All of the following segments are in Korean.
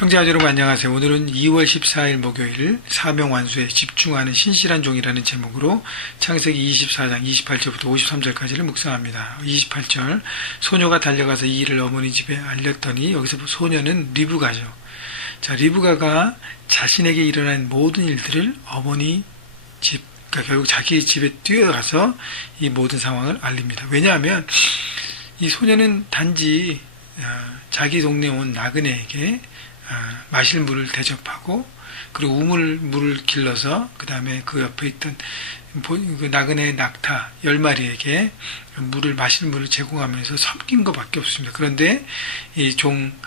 형제자 여러분 안녕하세요. 오늘은 2월 14일 목요일 사명완수에 집중하는 신실한 종이라는 제목으로 창세기 24장 28절부터 53절까지를 묵상합니다. 28절 소녀가 달려가서 이 일을 어머니 집에 알렸더니 여기서 소녀는 리브가죠. 자, 리브가가 자신에게 일어난 모든 일들을 어머니 집, 그러니까 결국 자기 집에 뛰어가서 이 모든 상황을 알립니다. 왜냐하면 이 소녀는 단지 자기 동네에 온 나그네에게 마실 물을 대접하고 그리고 우물물을 길러서 그 다음에 그 옆에 있던 그 나그네 낙타 10마리에게 마실 물을 제공하면서 섬긴 것밖에 없습니다. 그런데 이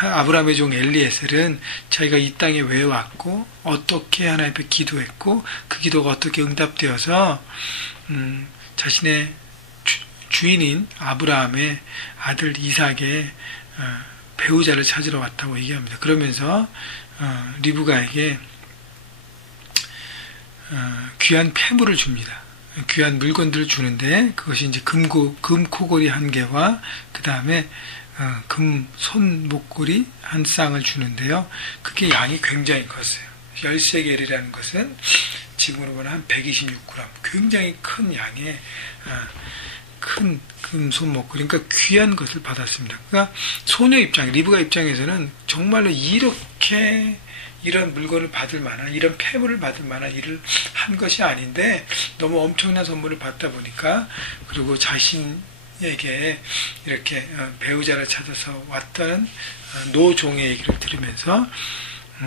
아브라함의 종 엘리에셀은 자기가 이 땅에 왜 왔고 어떻게 하나님 앞에 기도했고 그 기도가 어떻게 응답되어서 자신의 주인인 아브라함의 아들 이삭의 배우자를 찾으러 왔다고 얘기합니다. 그러면서 리브가에게 귀한 폐물을 줍니다. 귀한 물건들을 주는데 그것이 이제 금 코골이 1개와 그 다음에 금 손 목걸이 1쌍을 주는데요. 그게 양이 굉장히 컸어요. 13개이라는 것은 지금으로 보면 한 126g, 굉장히 큰 양의 큰 금손 목걸이, 그러니까 귀한 것을 받았습니다. 그러니까 소녀 입장, 리브가 입장에서는 정말로 이런 물건을 받을 만한, 이런 폐물을 받을 만한 일을 한 것이 아닌데 너무 엄청난 선물을 받다 보니까, 그리고 자신에게 이렇게 배우자를 찾아서 왔던 노종의 얘기를 들으면서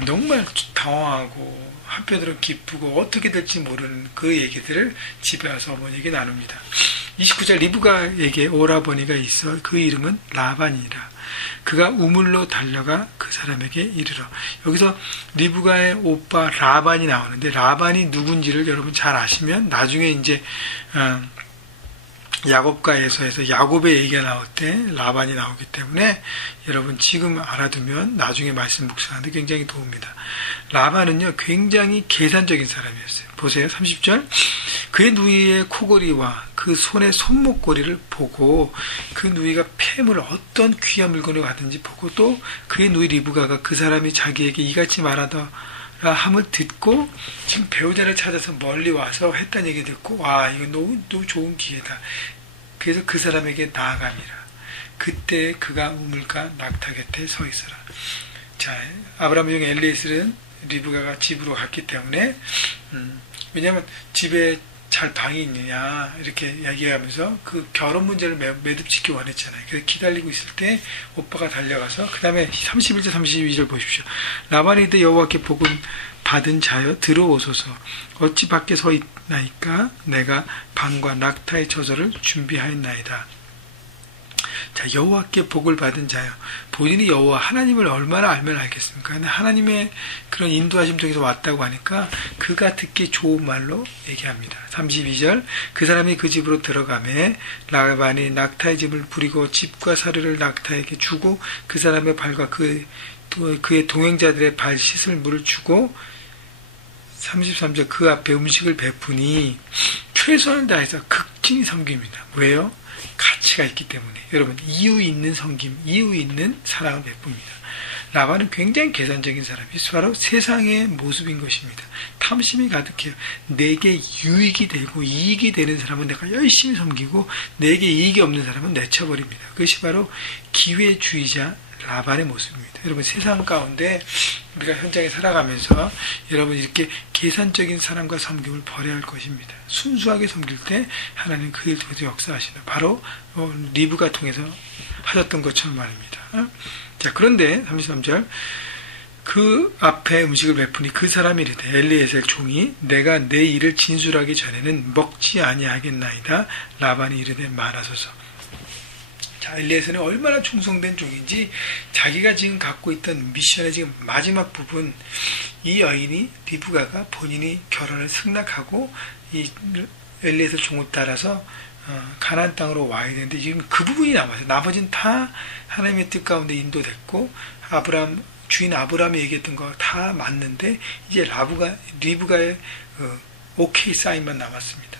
정말 당황하고 한편으로 기쁘고 어떻게 될지 모르는 그 얘기들을 집에 와서 어머니에게 나눕니다. 29절 리브가에게 오라버니가 있어 그 이름은 라반이라. 그가 우물로 달려가 그 사람에게 이르러. 여기서 리브가의 오빠 라반이 나오는데 라반이 누군지를 여러분 잘 아시면 나중에 이제 야곱과 에서에서 야곱의 얘기가 나올 때 라반이 나오기 때문에 여러분 지금 알아두면 나중에 말씀 묵상하는데 굉장히 도움입니다. 라반은요 굉장히 계산적인 사람이었어요. 보세요. 30절 그의 누이의 코골이와 그 손의 손목걸이를 보고 그 누이가 폐물을 어떤 귀한 물건을 받은지 보고 또 그의 누이 리브가가 그 사람이 자기에게 이같이 말하더라 함을 듣고 지금 배우자를 찾아서 멀리 와서 했다는 얘기 듣고 와 이거 너무 좋은 기회다. 그래서 그 사람에게 나아갑니다. 그때 그가 우물가 낙타 곁에 서 있어라. 자, 아브라함의 종 엘리에셀은 리브가가 집으로 갔기 때문에 왜냐하면 집에 잘 방이 있느냐 이렇게 이야기하면서 그 결혼 문제를 매듭짓기 원했잖아요. 그래서 기다리고 있을 때 오빠가 달려가서 그 다음에 31절 32절 보십시오. 라반이 이르되 여호와께 복을 받은 자여 들어오소서. 어찌 밖에 서 있나이까 내가 방과 낙타의 저절을 준비하였나이다. 자, 여호와께 복을 받은 자요. 본인이 여호와 하나님을 얼마나 알면 알겠습니까? 하나님의 그런 인도하심 통해서 왔다고 하니까 그가 듣기 좋은 말로 얘기합니다. 32절 그 사람이 그 집으로 들어가매 라반이 낙타의 짐을 부리고 집과 사료를 낙타에게 주고 그 사람의 발과 그의 동행자들의 발 씻을 물을 주고 33절 그 앞에 음식을 베푸니 최선을 다해서 극진히 섬깁니다. 왜요? 가치가 있기 때문에. 여러분 이유 있는 섬김, 이유 있는 사랑을 베풉니다. 라반은 굉장히 계산적인 사람이 바로 세상의 모습인 것입니다. 탐심이 가득해요. 내게 유익이 되고 이익이 되는 사람은 내가 열심히 섬기고 내게 이익이 없는 사람은 내쳐버립니다. 그것이 바로 기회주의자 라반의 모습입니다. 여러분 세상 가운데 우리가 현장에 살아가면서 여러분 이렇게 계산적인 사랑과 섬김을 버려야 할 것입니다. 순수하게 섬길 때 하나님 그 일 통해서 역사하시는 바로 리브가 통해서 하셨던 것처럼 말입니다. 자, 그런데 33절 그 앞에 음식을 베푸니 그 사람이 이르되 엘리에셀 종이 내가 내 일을 진술하기 전에는 먹지 아니하겠나이다. 라반이 이르되 말하소서. 자, 엘리에셀은 얼마나 충성된 종인지 자기가 지금 갖고 있던 미션의 지금 마지막 부분 이 여인이 리브가가 본인이 결혼을 승낙하고 이 엘리에셀 종을 따라서 가나안 땅으로 와야 되는데 지금 그 부분이 남았어요. 나머지는 다 하나님의 뜻 가운데 인도됐고 주인 아브라함이 얘기했던 거 다 맞는데 이제 리브가의 오케이 사인만 남았습니다.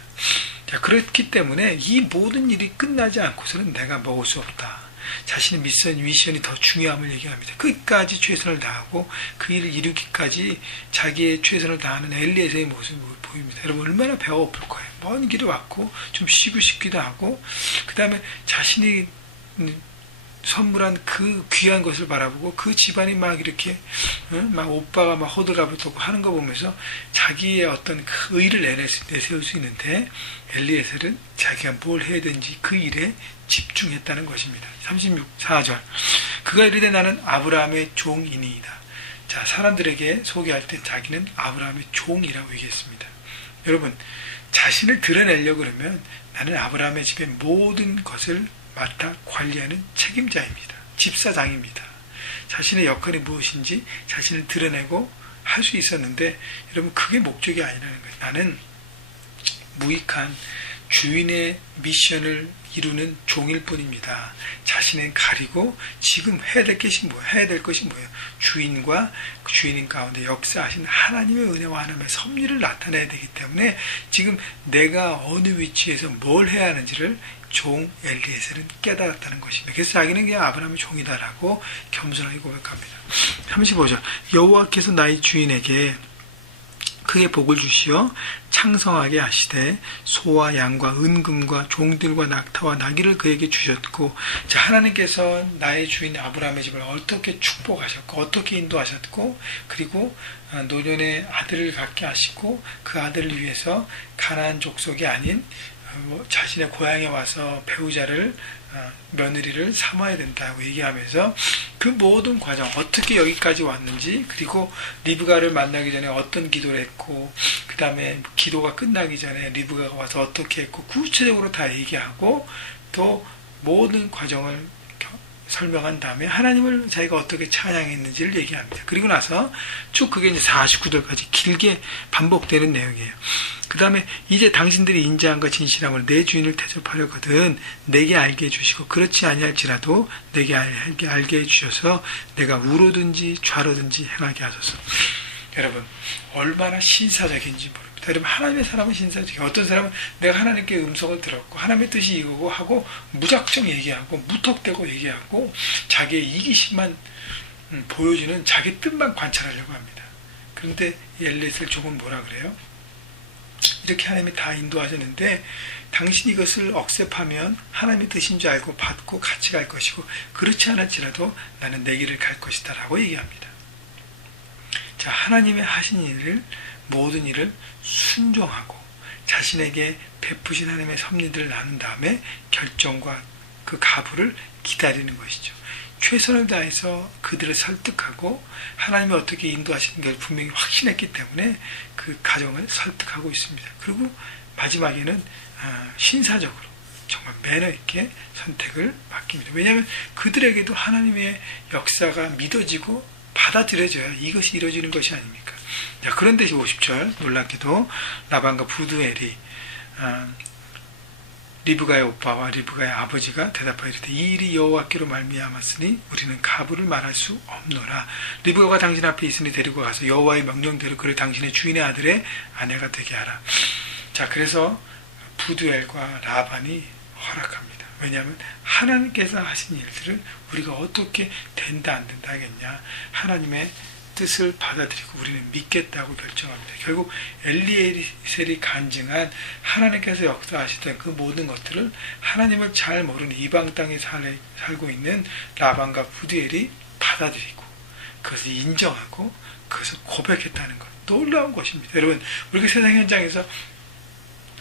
자, 그렇기 때문에 이 모든 일이 끝나지 않고서는 내가 먹을 수 없다. 자신의 미션이 더 중요함을 얘기합니다. 끝까지 최선을 다하고 그 일을 이루기까지 자기의 최선을 다하는 엘리에셀의 모습을 보입니다. 여러분 얼마나 배가 고플 거예요. 먼 길을 왔고 좀 쉬고 싶기도 하고 그 다음에 자신이 선물한 그 귀한 것을 바라보고 그 집안이 막 이렇게 막 오빠가 막 호들갑을 떨고 하는 거 보면서 자기의 어떤 그 의를 내세울 수 있는데 엘리에셀은 자기가 뭘 해야 되는지 그 일에 집중했다는 것입니다. 34절 그가 이르되 나는 아브라함의 종이니이다. 자, 사람들에게 소개할 때 자기는 아브라함의 종이라고 얘기했습니다. 여러분 자신을 드러내려고 그러면 나는 아브라함의 집의 모든 것을 맡아 관리하는 책임자입니다. 집사장입니다. 자신의 역할이 무엇인지 자신을 드러내고 할 수 있었는데 여러분 그게 목적이 아니라는 거예요. 나는 무익한 주인의 미션을 이루는 종일 뿐입니다. 자신은 가리고 지금 해야 될 것이 뭐예요? 주인과 주인 가운데 역사하신 하나님의 은혜와 하나님의 섭리를 나타내야 되기 때문에 지금 내가 어느 위치에서 뭘 해야 하는지를 종 엘리에셀은 깨달았다는 것입니다. 그래서 자기는 그냥 아브라함의 종이다라고 겸손하게 고백합니다. 35절 여호와께서 나의 주인에게 크게 복을 주시어 창성하게 하시되 소와 양과 은금과 종들과 낙타와 나귀를 그에게 주셨고, 자, 하나님께서 나의 주인 아브라함의 집을 어떻게 축복하셨고 어떻게 인도하셨고 그리고 노년의 아들을 갖게 하시고 그 아들을 위해서 가나안 족속이 아닌 자신의 고향에 와서 배우자를 며느리를 삼아야 된다고 얘기하면서 그 모든 과정 어떻게 여기까지 왔는지 그리고 리브가를 만나기 전에 어떤 기도를 했고 그 다음에 기도가 끝나기 전에 리브가가 와서 어떻게 했고 구체적으로 다 얘기하고 또 모든 과정을 설명한 다음에 하나님을 자기가 어떻게 찬양했는지를 얘기합니다. 그리고 나서 쭉 그게 이제 49절까지 길게 반복되는 내용이에요. 그 다음에 이제 당신들이 인자함과 진실함을 내 주인을 대접하려거든 내게 알게 해주시고 그렇지 아니할지라도 내게 알게 해주셔서 내가 우로든지 좌로든지 행하게 하소서. 여러분 얼마나 신사적인지 모릅니다. 여러분 하나님의 사람은 신사적이에요. 어떤 사람은 내가 하나님께 음성을 들었고 하나님의 뜻이 이거고 하고 무작정 얘기하고 무턱대고 얘기하고 자기의 이기심만 보여주는 자기 뜻만 관찰하려고 합니다. 그런데 엘리에셀 종은 뭐라 그래요? 이렇게 하나님이 다 인도하셨는데 당신이 이것을 억셉하면 하나님의 뜻인 줄 알고 받고 같이 갈 것이고 그렇지 않을지라도 나는 내 길을 갈 것이다 라고 얘기합니다. 자, 하나님의 하신 일을 모든 일을 순종하고 자신에게 베푸신 하나님의 섭리들을 나눈 다음에 결정과 그 가부를 기다리는 것이죠. 최선을 다해서 그들을 설득하고 하나님이 어떻게 인도하시는 걸 분명히 확신했기 때문에 그 가정을 설득하고 있습니다. 그리고 마지막에는 신사적으로 정말 매너 있게 선택을 맡깁니다. 왜냐하면 그들에게도 하나님의 역사가 믿어지고 받아들여져야 이것이 이루어지는 것이 아닙니까? 자, 그런데 50절 놀랍게도 라반과 부두엘이 리브가의 오빠와 리브가의 아버지가 대답하여 이르되 이 일이 여호와께로 말미암았으니 우리는 가부를 말할 수 없노라. 리브가가 당신 앞에 있으니 데리고 가서 여호와의 명령대로 그를 당신의 주인의 아들의 아내가 되게 하라. 자, 그래서 부두엘과 라반이 허락합니다. 왜냐하면 하나님께서 하신 일들을 우리가 어떻게 된다 안 된다 하겠냐. 하나님의 뜻을 받아들이고 우리는 믿겠다고 결정합니다. 결국 엘리에셀이 간증한 하나님께서 역사하시던 그 모든 것들을 하나님을 잘 모르는 이방 땅에 살고 있는 라반과 부두엘이 받아들이고 그것을 인정하고 그것을 고백했다는 것. 놀라운 것입니다. 여러분 우리가 세상 현장에서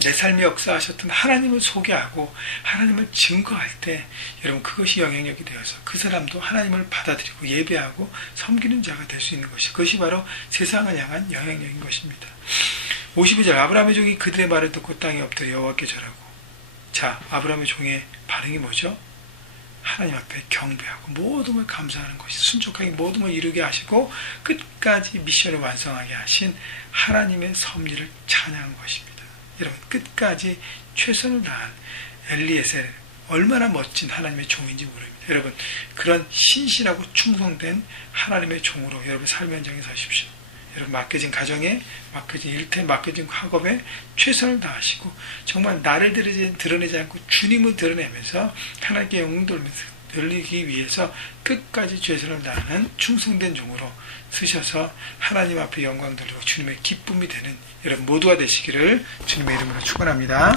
내 삶에 역사하셨던 하나님을 소개하고 하나님을 증거할 때 여러분 그것이 영향력이 되어서 그 사람도 하나님을 받아들이고 예배하고 섬기는 자가 될 수 있는 것이 그것이 바로 세상을 향한 영향력인 것입니다. 52절 아브라함의 종이 그들의 말을 듣고 땅에 엎드려 여호와께 절하고. 자, 아브라함의 종의 반응이 뭐죠? 하나님 앞에 경배하고 모든 걸 감사하는 것이 순종하게 모든 걸 이루게 하시고 끝까지 미션을 완성하게 하신 하나님의 섭리를 찬양한 것입니다. 여러분 끝까지 최선을 다한 엘리에셀 얼마나 멋진 하나님의 종인지 모릅니다. 여러분 그런 신실하고 충성된 하나님의 종으로 여러분 삶의 현장에 서십시오. 여러분 맡겨진 가정에 맡겨진 일터에 맡겨진 학업에 최선을 다하시고 정말 나를 드러내지 않고 주님을 드러내면서 하나님께 영광 돌면서 늘리기 위해서 끝까지 최선을 다하는 충성된 종으로 쓰셔서 하나님 앞에 영광 돌리고 주님의 기쁨이 되는 여러분 모두가 되시기를 주님의 이름으로 축원합니다.